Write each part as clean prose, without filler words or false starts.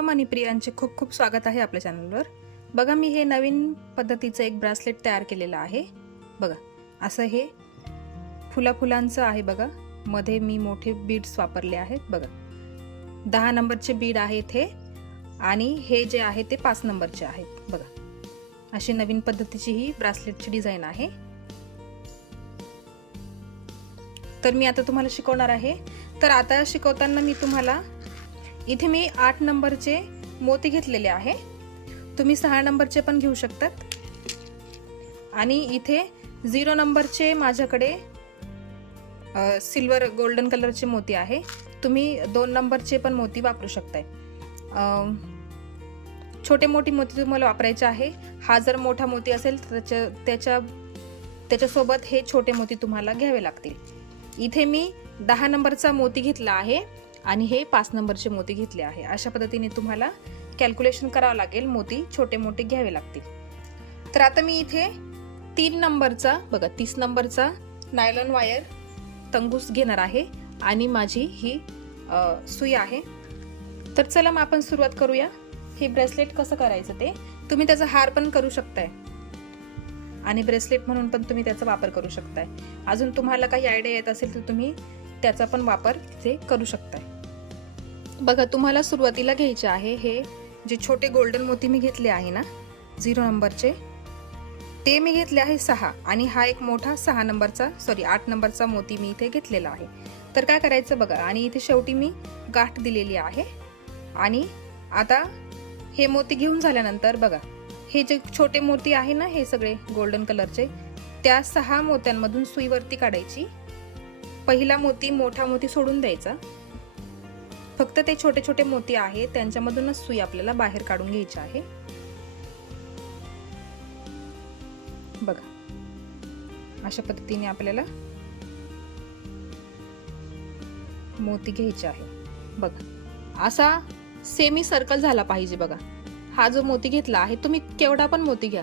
सर्व मनीप्रियांचे खूप खूप स्वागत आहे आपल्या चॅनलवर। बघा, मी हे नवीन पद्धतीचं एक ब्रासलेट तयार केलेलं आहे। बघा, असं हे फुलांचं आहे। बघा, मध्ये मी मोठे बीड्स वापरले आहेत। बघा, 10 नंबरचे बीड आहेत हे, आणि हे जे आहे ते 5 नंबरचे आहेत। बघा, अशी नवीन पद्धतीची ही ब्रासलेटची डिझाइन आहे। तर मी आता तुम्हाला शिकवणार आहे। तर आता शिकवताना मी तुम्हाला इथे मी 8 नंबरचे मोती घेतलेले आहे। तुम्ही 6 नंबरचे पण घेऊ शकतात। आणि इथे 0 नंबरचे माझ्याकडे सिल्वर गोल्डन कलरचे मोती आहे। तुम्ही 2 नंबरचे पण मोती वापरू शकताय। छोटे मोठी मोती तुम्हाला वापरायचे आहे। हा जर मोठा मोती असेल तर त्याच्यासोबत हे छोटे मोती तुम्हाला घ्यावे लागतील। इथे मी 10 नंबरचा मोती घेतला आहे आणि हे 5 नंबरचे मोती घेतले आहे। अशा पद्धतीने तुम्हाला कॅल्क्युलेशन करावं लागेल, मोती छोटे मोठे घ्यावे लागतील। तर आता मी इथे 3 नंबरचा, बघा 30 नंबरचा नायलॉन वायर तंगूस घेणार आहे आणि माझी ही सुई आहे। तर चला मग आपण सुरुवात करूया। हे ब्रेसलेट कसं करायचं ते, तुम्ही त्याचा हार पण करू शकताय आणि ब्रेसलेट म्हणून पण तुम्ही त्याचा वापर करू शकताय। अजून तुम्हाला काही आयडिया येत असेल तर तुम्ही त्याचा पण वापर ते करू शकताय। बघा, तुम्हाला सुरुवातीला घ्यायचे आहे हे जे छोटे गोल्डन मोती मी घेतले आहे ना 0 नंबरचे, ते मी घेतले आहे 6, आणि हा एक मोठा 6 नंबरचा 8 नंबरचा मोती मी इथे घेतलेला आहे। तर काय करायचं बघा, आणि इथे शेवटी मी गाठ दिलेली आहे। आणि आता हे मोती घेऊन झाल्यानंतर बघा, हे जे छोटे मोती आहे ना, हे सगळे गोल्डन कलरचे, त्या 6 मोत्यांमधून सुई वरती काढायची। पहिला मोती मोठा मोती सोडून द्यायचा, फक्त ते छोटे छोटे मोती आहेत त्यांच्यामधूनच सुई आपल्याला बाहेर काढून घ्यायची आहे। बघा, अशा पद्धतीने आपल्याला मोती घ्यायचे आहे। बघा, असा सेमी सर्कल झाला पाहिजे। बघा, हा जो मोती घेतला आहे, तुम्ही केवढा पण मोती घ्या,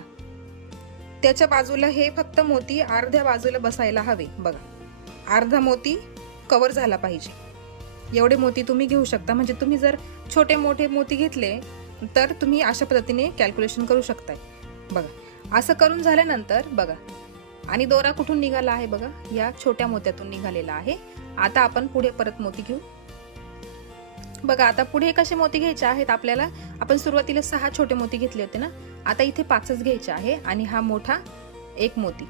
त्याच्या बाजूला हे फक्त मोती अर्ध्या बाजूला बसायला हवे। बघा, अर्धा मोती कव्हर झाला पाहिजे, एवढे मोती तुम्ही घेऊ शकता। म्हणजे तुम्ही जर छोटे मोठे मोती घेतले तर तुम्ही अशा पद्धतीने कॅल्क्युलेशन करू शकताय। बघा, असं करून झाल्यानंतर बघा, आणि दोरा कुठून निघाला आहे बघा, या छोट्या मोत्यातून निघालेला आहे। आता आपण पुढे परत मोती घेऊ। बघा, आता पुढे कसे मोती घ्यायचे आहेत आपल्याला, आपण सुरुवातीला 6 छोटे मोती घेतले होते ना, आता इथे 5च घ्यायचे आहे आणि हा मोठा एक मोती।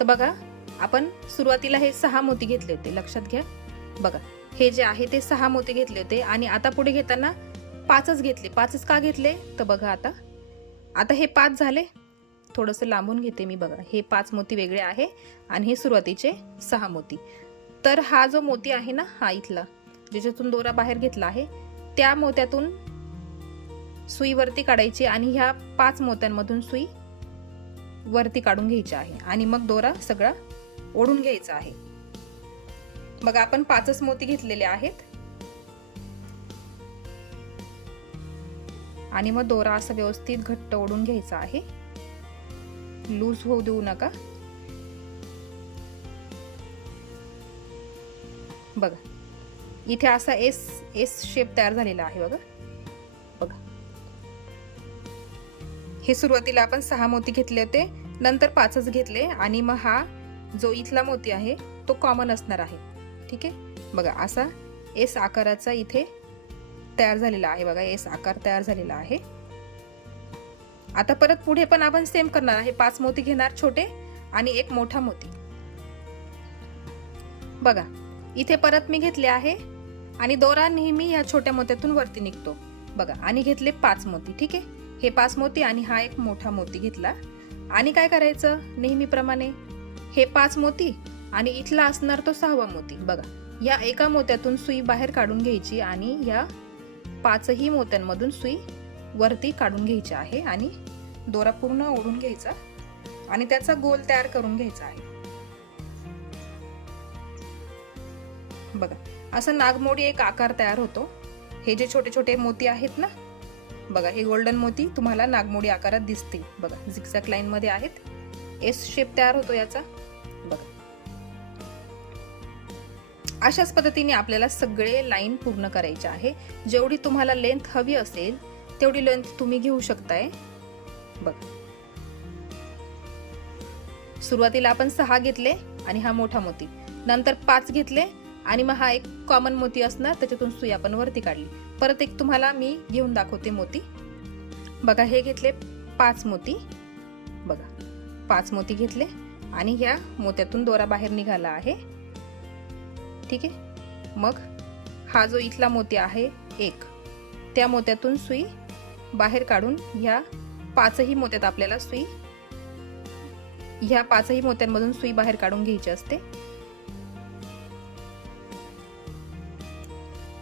तर बघा, आपण सुरुवातीला हे 6 मोती घेतले होते, लक्षात घ्या। बघा, हे जे आहे ते 6 मोती घेतले होते आणि आता पुढे घेताना 5च घेतले। 5च का घेतले तर बघा, आता हे 5 झाले। थोडंसं लांबून घेते मी। बघा, हे 5 मोती वेगळे आहे आणि हे सुरुवातीचे 6 मोती। तर हा जो मोती आहे ना, हा इथला ज्याच्यातून दोरा बाहेर घेतला आहे, त्या मोत्यातून सुई वरती काढायची आणि ह्या 5 मोत्यांमधून सुई वरती काढून घ्यायची आहे आणि मग दोरा सगळा ओढून घ्यायचा आहे। बघा, आपण 5च मोती घेतलेले आहेत आणि मग दोरा असं व्यवस्थित घट्ट ओढून घ्यायचा आहे, लूज होऊ देऊ नका। बघा, इथे असा एस शेप तयार झालेला आहे। बघा बघा, हे सुरुवातीला आपण 6 मोती घेतले होते, नंतर 5च घेतले आणि मग हा जो इथला मोती आहे तो कॉमन असणार आहे। ठीक आहे, बघा असा एस आकाराचा इथे तयार झालेला आहे। बघा, एस आकार तयार झालेला आहे। आता परत पुढे पण आपण सेम करणार आहे, 5 मोती घेणार छोटे आणि एक मोठा मोती। बघा, इथे परत मी घेतले आहे आणि दोरा नेहमी ह्या छोट्या मोत्यातून वरती निघतो। बघा, आणि घेतले 5 मोती। ठीक आहे, हे 5 मोती आणि हा एक मोठा मोती घेतला आणि काय करायचं, नेहमीप्रमाणे हे 5 मोती आणि इथला असणार तो 6वा मोती। बघा, या एका मोत्यातून सुई बाहेर काढून घ्यायची आणि या 5ही मोत्यांमधून सुई वरती काढून घ्यायची आहे आणि दोरा पूर्ण ओढून घ्यायचा आणि त्याचा गोल तयार करून घ्यायचा आहे। बघा, असं नागमोडी एक आकार तयार होतो। हे जे छोटे छोटे मोती आहेत ना, बघा, हे गोल्डन मोती तुम्हाला नागमोडी आकारात दिसतील। बघा, झिगझॅग लाईन मध्ये आहेत, एस शेप तयार होतो याचा। बघा, अशाच पद्धतीने आपल्याला सगळे लाईन पूर्ण करायचे आहे। जेवढी तुम्हाला लेंथ हवी असेल तेवढी लेंथ तुम्ही घेऊ शकताय। बघ, सुरुवातीला आपण 6 घेतले आणि हा मोठा मोती, नंतर 5 घेतले आणि मग हा एक कॉमन मोती असणार, त्याच्यातून सुई आपण वरती काढली। परत एक तुम्हाला मी घेऊन दाखवते मोती। बघा, हे घेतले 5 मोती, बघा 5 मोती घेतले आणि ह्या मोत्यातून दोरा बाहेर निघाला आहे, ठीक आहे। मग हा जो इथला मोती आहे एक, त्या मोत्यातून सुई बाहेर काढून ह्या 5ही मोत्यात आपल्याला सुई, ह्या 5ही मोत्यांमधून सुई बाहेर काढून घ्यायची असते।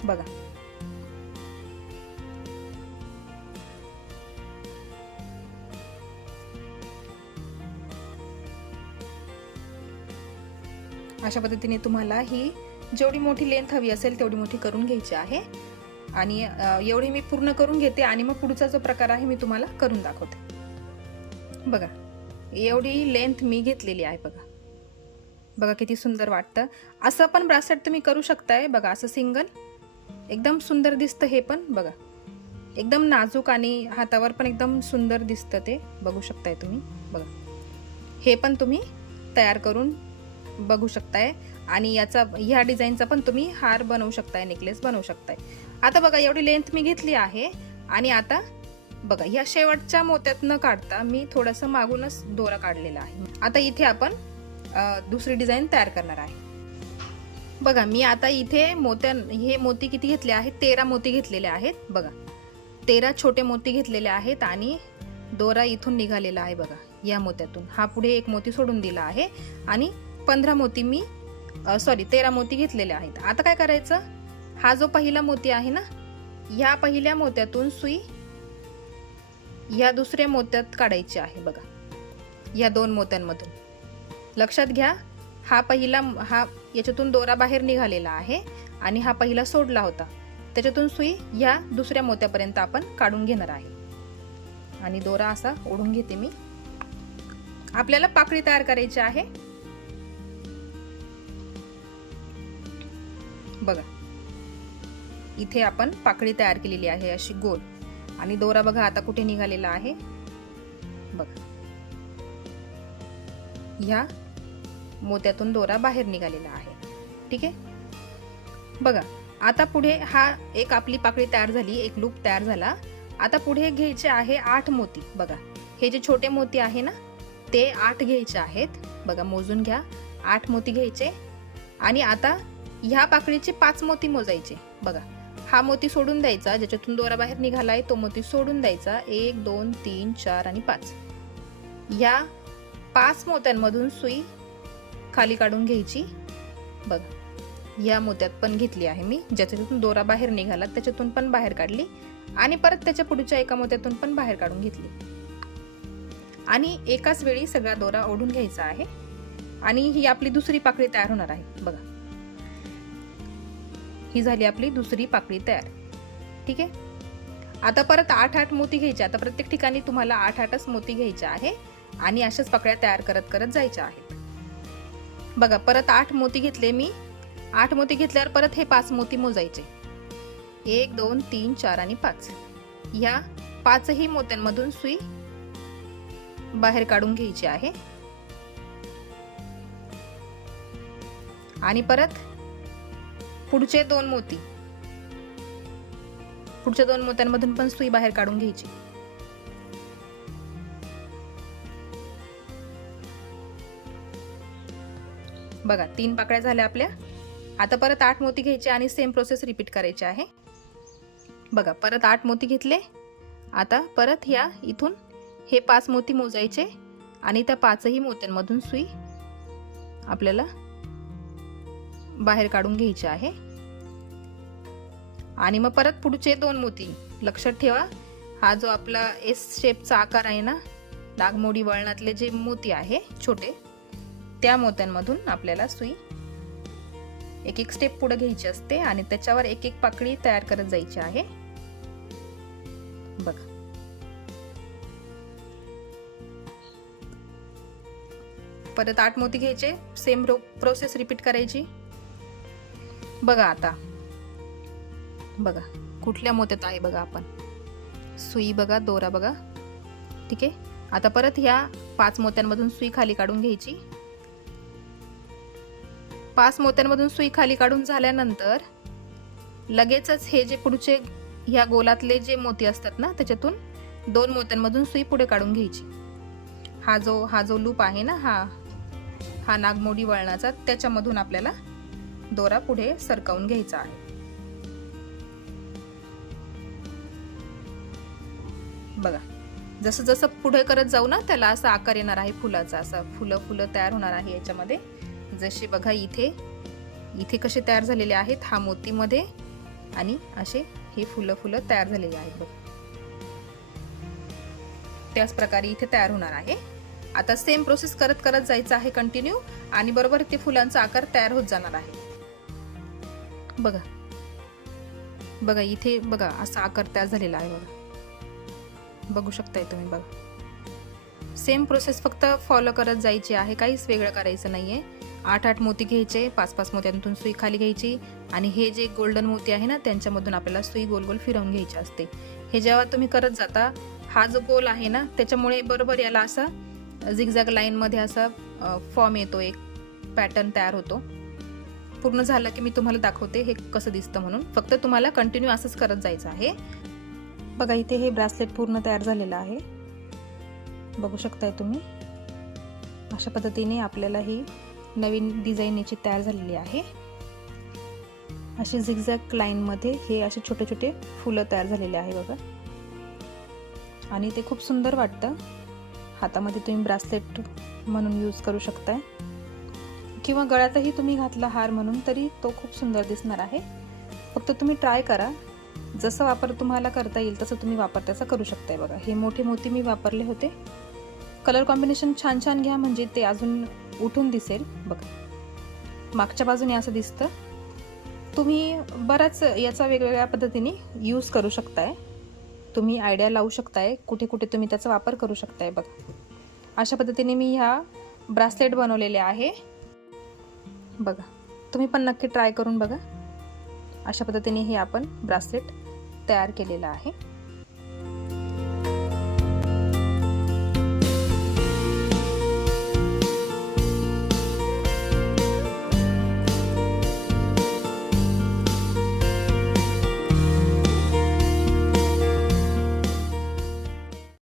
बघा, अशा पद्धतीने तुम्हाला ही जेवढी मोठी लेंथ हवी असेल तेवढी मोठी करून घ्यायची आहे। आणि एवढी मी पूर्ण करून घेते आणि मग पुढचा जो प्रकार आहे मी तुम्हाला करून दाखवते। बघा, एवढी लेंथ मी घेतलेली आहे। बघा बघा किती सुंदर वाटतं। असं पण ब्रासलेट तुम्ही करू शकताय। बघा, असं सिंगल एकदम सुंदर दिसतं हे पण। बघा, एकदम नाजूक आणि हातावर पण एकदम सुंदर दिसतं ते, बघू शकताय तुम्ही। बघा, हे पण तुम्ही तयार करून बघू शकताय आणि याचा, ह्या डिझाईनचा पण तुम्ही हार बनवू शकताय, नेकलेस बनवू शकताय। आता बघा, एवढी लेंथ मी घेतली आहे आणि आता बघा, ह्या शेवटच्या मोत्यात न काढता मी थोडंसं मागूनच दोरा काढलेला आहे। आता इथे आपण दुसरी डिझाईन तयार करणार आहे। बघा, मी आता इथे हे मोती किती घेतले आहेत, 13 मोती घेतलेले आहेत। बघा, 13 छोटे मोती घेतलेले आहेत आणि दोरा इथून निघालेला आहे। बघा, या मोत्यातून हा पुढे एक मोती सोडून दिला आहे आणि 13 मोती घेतलेले आहेत। आता काय करायचं, हा जो पहिला मोती आहे ना, ह्या पहिल्या मोत्यातून सुई या दुसऱ्या मोत्यात काढायची आहे। बघा, या 2 मोत्यांमधून लक्षात घ्या, हा याच्यातून दोरा बाहेर निघालेला आहे आणि हा पहिला सोडला होता, त्याच्यातून सुई या दुसऱ्या मोत्यापर्यंत आपण काढून घेणार आहे। आणि दोरा असा ओढून घेते मी। आपल्याला पाकळी तयार करायची आहे। बघा, इथे आपण पाकळी तयार केलेली आहे अशी गोल, आणि दोरा बघा आता कुठे निघालेला आहे। बघा, ह्या मोत्यातून दोरा बाहेर निघालेला आहे, ठीक आहे। बघा, आता पुढे हा एक आपली पाकळी तयार झाली, एक लूप तयार झाला। आता पुढे घ्यायचे आहे 8 मोती। बघा, हे जे छोटे मोती आहे ना, ते 8 घ्यायचे आहेत। बघा, मोजून घ्या, 8 मोती घ्यायचे आणि आता ह्या पाकळीचे 5 मोती मोजायचे। बघा, हा मोती सोडून द्यायचा, ज्याच्यातून दोरा बाहेर निघालाय तो मोती सोडून द्यायचा। 1 2 3 4 आणि 5, या 5 मोत्यांमधून सुई खाली काढून घ्यायची। बघा, या मोत्यात पण घेतली आहे मी, ज्याच्यातून दोरा बाहेर निघाला त्याच्यातून पण बाहेर काढली आणि परत त्याच्या पुढच्या एका मोत्यातून पण बाहेर काढून घेतली आणि एकाच वेळी सगळा दोरा ओढून घ्यायचा आहे आणि ही आपली दुसरी पाकळी तयार होणार आहे। बघा, ही झाली आपली दुसरी पाकळी तयार, ठीक आहे। आता परत 8 मोती घ्यायचे। आता प्रत्येक ठिकाणी तुम्हाला 8 मोती घ्यायचे आहे आणि अशाच पाकळ्या तयार करत करत जायच्या आहेत। बघा, परत 8 मोती घेतले मी। 8 मोती घेतल्यावर परत हे 5 मोती मोजायचे। 1 2 3 4 आणि 5, या 5ही मोत्यांमधून सुई बाहेर काढून घ्यायची आहे आणि परत पुढचे 2 मोती, पुढच्या 2 मोत्यांमधून पण सुई बाहेर काढून घ्यायची। बघा, 3 पाकळ्या झाल्या आपल्या। आता परत 8 मोती घ्यायचे आणि सेम प्रोसेस रिपीट करायची आहे। बघा, परत 8 मोती घेतले। आता परत ह्या इथून हे 5 मोती मोजायचे आणि त्या 5ही मोत्यांमधून सुई आपल्याला बाहेर काढून घ्यायची आहे आणि मग परत पुढचे 2 मोती। लक्षात ठेवा, हा जो आपला एस शेपचा आकार आहे ना, नागमोडी वळणातले जे मोती आहे छोटे, त्या मोत्यांमधून आपल्याला सुई एक एक स्टेप पुढे घ्यायची असते आणि त्याच्यावर एक एक पाकळी तयार करत जायची आहे। बघा, परत 8 मोती घ्यायचे, सेम प्रोसेस रिपीट करायची। बघा, आता बघा कुठल्या मोत्यात आहे, बघा आपण सुई बघा, दोरा बघा. ठीक आहे. आता परत ह्या 5 मोत्यांमधून सुई खाली काढून घ्यायची. 5 मोत्यांमधून सुई खाली काढून झाल्यानंतर लगेचच हे जे पुढचे ह्या गोलातले जे मोती असतात ना, त्याच्यातून 2 मोत्यांमधून सुई पुढे काढून घ्यायची. हा जो लूप आहे ना, हा नागमोडी वळणाचा, त्याच्यामधून आपल्याला दोरा पुढे सरकवून घ्यायचा आहे. बघा, जसं जसं पुढे करत जाऊ ना, त्याला असा आकार येणार आहे फुलाचा. असा फुलं तयार होणार आहे याच्यामध्ये. जसे बघा इथे कसे तयार झालेले आहेत, हा मोतीमध्ये, आणि असे हे फुलं तयार झालेले आहेत बघा. त्याच प्रकारे इथे तयार होणार आहे. आता सेम प्रोसेस करत करत जायचं आहे कंटिन्यू, आणि बरोबर ते फुलांचा आकार तयार होत जाणार आहे. बघा इथे बघा असा आकार तयार झालेला आहे बघा. बघू शकताय तुम्ही. बघा सेम प्रोसेस फक्त फॉलो करत जायची आहे, काहीच वेगळं करायचं नाहीये. 8 मोती घ्यायचे, 5 मोत्यांतून सुई खाली घ्यायची, आणि हे जे गोल्डन मोती आहे ना, त्यांच्यामधून आपल्याला सुई गोल गोल फिरवून घ्यायची असते. हे जेव्हा तुम्ही करत जाता, हा जो गोल आहे ना, त्याच्यामुळे बरोबर याला असा झिगझॅग लाईन मध्ये असा फॉर्म येतो, एक पॅटर्न तयार होतो. पूर्ण झालं की मी तुम्हाला दाखवते हे कसं दिसतं म्हणून. फक्त तुम्हाला कंटिन्यू असंच करत जायचं आहे. बघा इथे हे ब्रासलेट पूर्ण तयार झालेलं आहे. बघू शकताय तुम्ही. अशा पद्धतीने आपल्याला ही नवीन डिझाईन याची तयार झालेली आहे. अशी झिगझॅग लाईन मध्ये हे असे छोटे छोटे फुलं तयार झालेले आहे बघा. आणि ते खूप सुंदर वाटतं. हातामध्ये तुम्ही ब्रासलेट म्हणून यूज करू शकताय, किंवा गळ्यातही तुम्ही घातला हार म्हणून तरी तो खूप सुंदर दिसणार आहे. फक्त तुम्ही ट्राय करा, जसं वापर तुम्हाला करता येईल तसं तुम्ही वापर त्याचा करू शकताय. बघा हे मोठे मोती मी वापरले होते. कलर कॉम्बिनेशन छान घ्या, म्हणजे ते अजून उठून दिसेल. बघा मागच्या बाजूने असं दिसतं. तुम्ही बराच याचा वेगवेगळ्या पद्धतीने यूज करू शकताय. तुम्ही आयडिया लावू शकताय, कुठे कुठे तुम्ही त्याचा वापर करू शकताय. बघा अशा पद्धतीने मी ह्या ब्रासलेट बनवलेले आहे. बघा तुम्ही पण नक्की ट्राय करून बघा. अशा पद्धतीने हे आपण ब्रासलेट तयार केलेलं आहे.